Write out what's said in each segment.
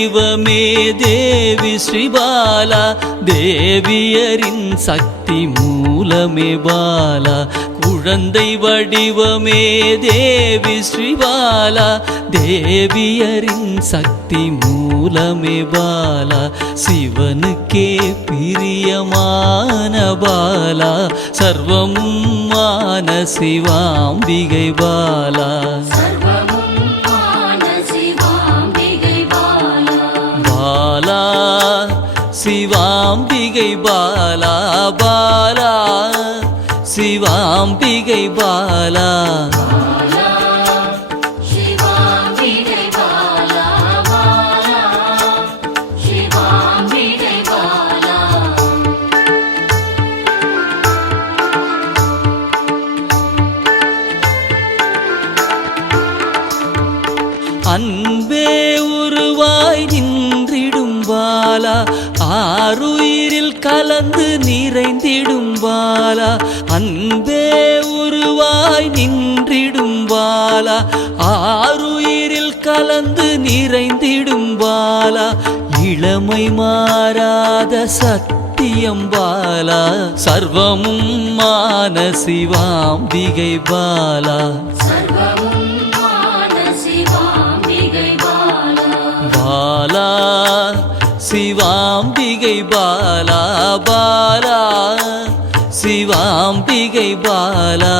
வடிவமே தேவி ஸ்ரீபாலா, தேவியரின் சக்தி மூலமே பாலா. குழந்தை வடிவமே தேவி ஸ்ரீபாலா, தேவியரின் சக்தி மூலமே பாலா. சிவனுக்கே பிரியமான பாலா, சர்வமும் மான சிவாம்பிகை பாலா. பாலா சிவாம்பிகை பாலா, பாலா சிவாம்பிகை பாலா. அன்பே உருவாய் நின்றிடும் பாலா, ஆருயிரில் கலந்து நிறைந்திடும் பாலா. அன்பே உருவாய் நின்றிடும் பாலா, ஆருயிரில் கலந்து நிறைந்திடும் பாலா. இளமை மாறாத சத்தியம் பாலா, சர்வமும் மான சிவாம்பிகை பாலா. பாலா சிவாம்பிகை பாலா, பாலா சிவாம்பிகை பாலா.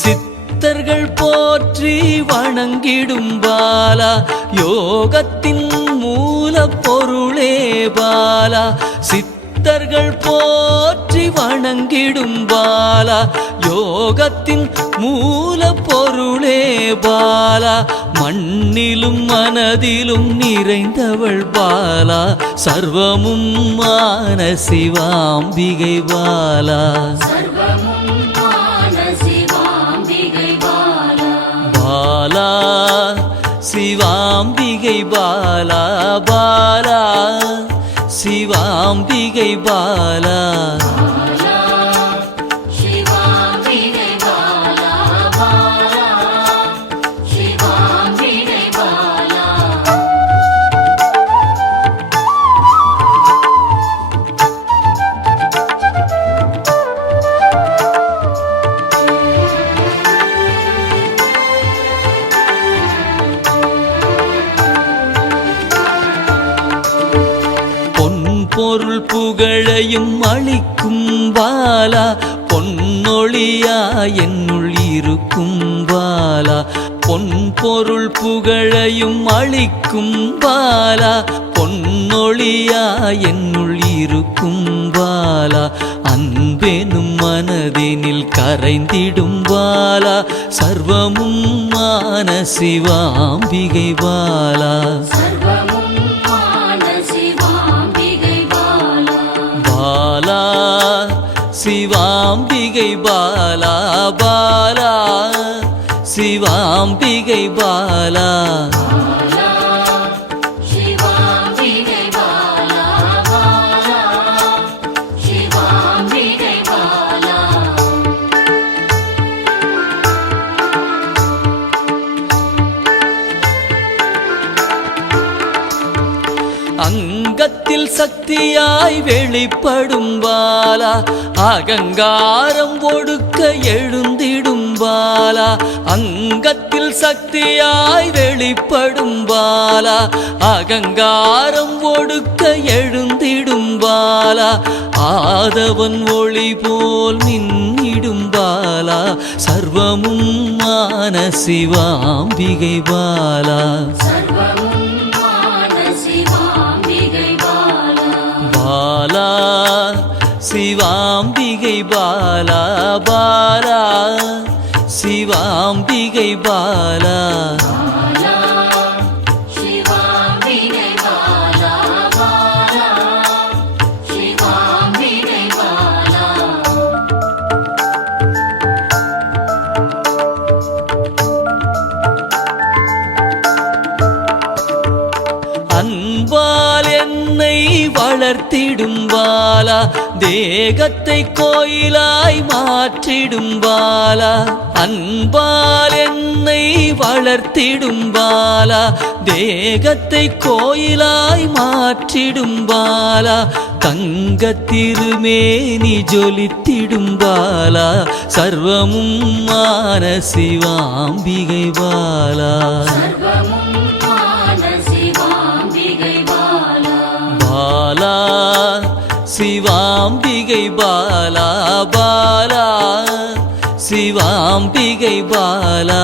சித்தர்கள் போற்றி வணங்கிடும் பாலா, யோகத்தின் மூல பொருளே பாலா. சித்தர்கள் போற்றி வணங்கிடும் பாலா, யோகத்தின் மூல பொருளே பாலா. மண்ணிலும் மனதிலும் நிறைந்தவள் பாலா, சர்வமும் மான சிவாம்பிகை பாலா. பாலா சிவாம்பிகை பாலா, பாலா சிவாம்பிகை பாலா. பொருள் புகழையும் அளிக்கும் பாலா, பொன்னொழியா என்னுள் இருக்கும் பாலா. பொன் பொருள் புகழையும் அளிக்கும் பாலா, பொன்னொழியா என்னுள் இருக்கும் பாலா. அன்பெனும் மனதினில் கரைந்திடும் பாலா, சர்வமும் மான சிவாம்பிகை பாலா. பாலா சிவாம்பிகை பாலா, பாலா சிவாம்பிகை பாலா. அங்கத்தில் சக்தியாய் வெளிப்படும் பாலா, அகங்காரம் ஒடுக்க எழுந்திடும் பாலா. அங்கத்தில் சக்தியாய் வெளிப்படும் பாலா, அகங்காரம் ஒடுக்க எழுந்திடும் பாலா. ஆதவன் ஒளி போல் மின்னிடும் பாலா, சர்வமும் மான சிவாம்பிகை பாலா. பாலா சிவாம்பிகை பாலா, பாலா சிவாம்பிகை பாலா. வளர்த்திடும் பாலா தேகத்தை கோயிலாய் மாற்றிடும் பாலா அன்பால் என்னை வளர்த்திடும் பாலா தேகத்தை கோயிலாய் மாற்றிடும் பாலா தங்க திருமேனி ஜொலித்திடும் பாலா சர்வமும் மான சிவாம்பிகை பாலா பாலா சிவாம்பிகை பாலா பாலா சிவாம்பிகை பாலா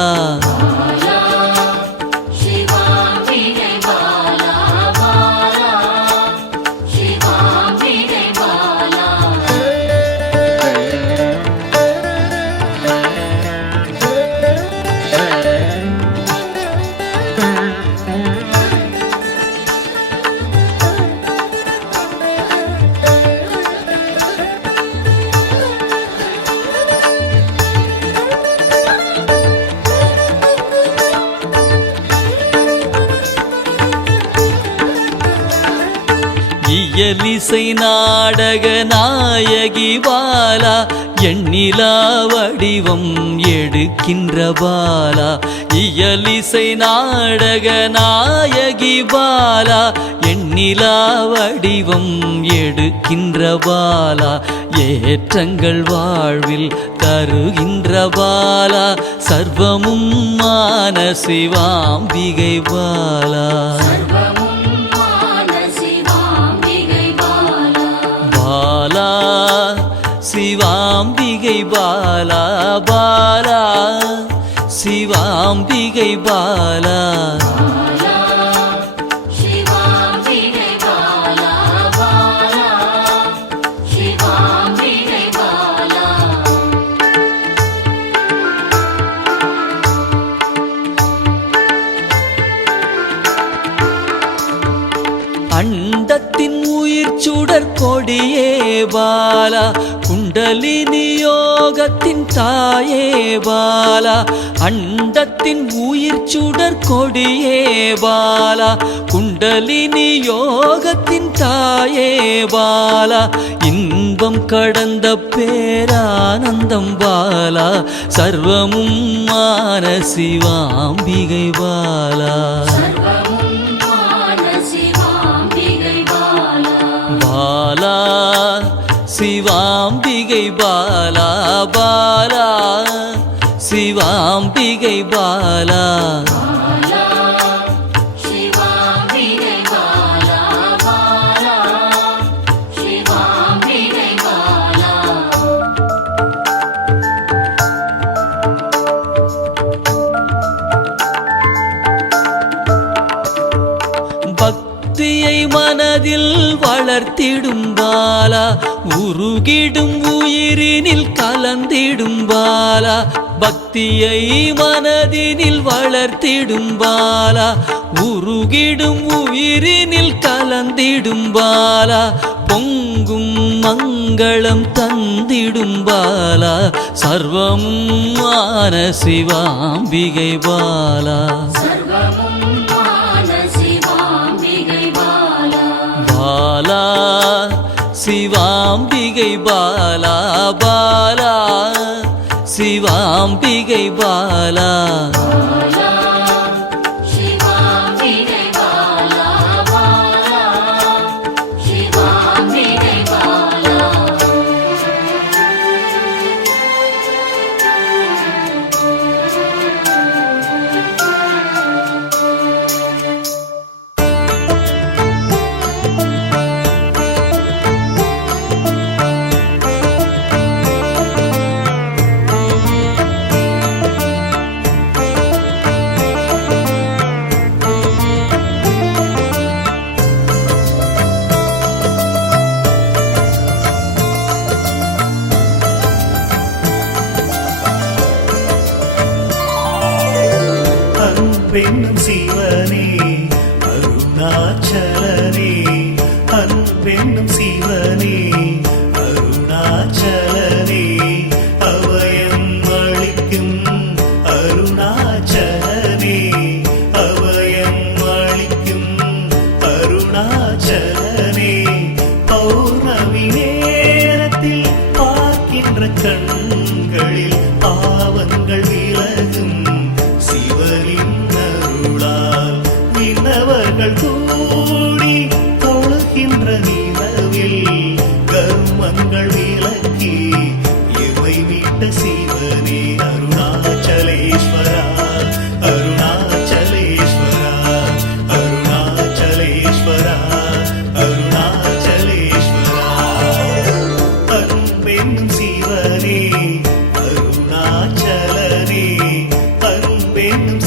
இயலிசை நாடக நாயகி பாலா எண்ணிலா வடிவம் எடுக்கின்ற பாலா இயலிசை நாடக நாயகி பாலா எண்ணிலா வடிவம் எடுக்கின்ற பாலா ஏற்றங்கள் வாழ்வில் தருகின்ற பாலா சர்வமும் மான சிவாம்பிகை பாலா பாலா சிவாம்பிகை பாலா பாலா சிவாம்பிகை பாலா அண்டத்தின் உயிர் சுடர் கொடியே பாலா குண்டலினி யோகத்தின் தாயே பாலா அண்டத்தின் உயிர் சுடர் கொடியே பாலா குண்டலினி யோகத்தின் தாயே பாலா இன்பம் கடந்த பேரானந்தம் பாலா சர்வமும் மான சிவாம்பிகை பாலா பாலா சிவாம்பிகை பாலா பாலா சிவாம்பிகை பாலா பக்தியை மனதில் வளர்த்திடும் பாலா உருகிடும் உயிரினில் கலந்திடும் பாலா பக்தியை மனதினில் வளர்த்திடும் பாலா உருகிடும் உயிரினில் கலந்திடும் பாலா பொங்கும் மங்களம் தந்திடும் பாலா சர்வமும் மான சிவாம்பிகை பாலா பாலா சிவாம்பிகை பாலா பாலா சிவாம்பிகை பாலா அன்பென்னும் சிவனே அருணாச்சலனே அன்பென்னும் சிவனே அருணாச்சலனே அவயம் அளிக்கும் அருணாச்சலனே அவயம் அளிக்கும் அருணாச்சலனே அன்பென்னும்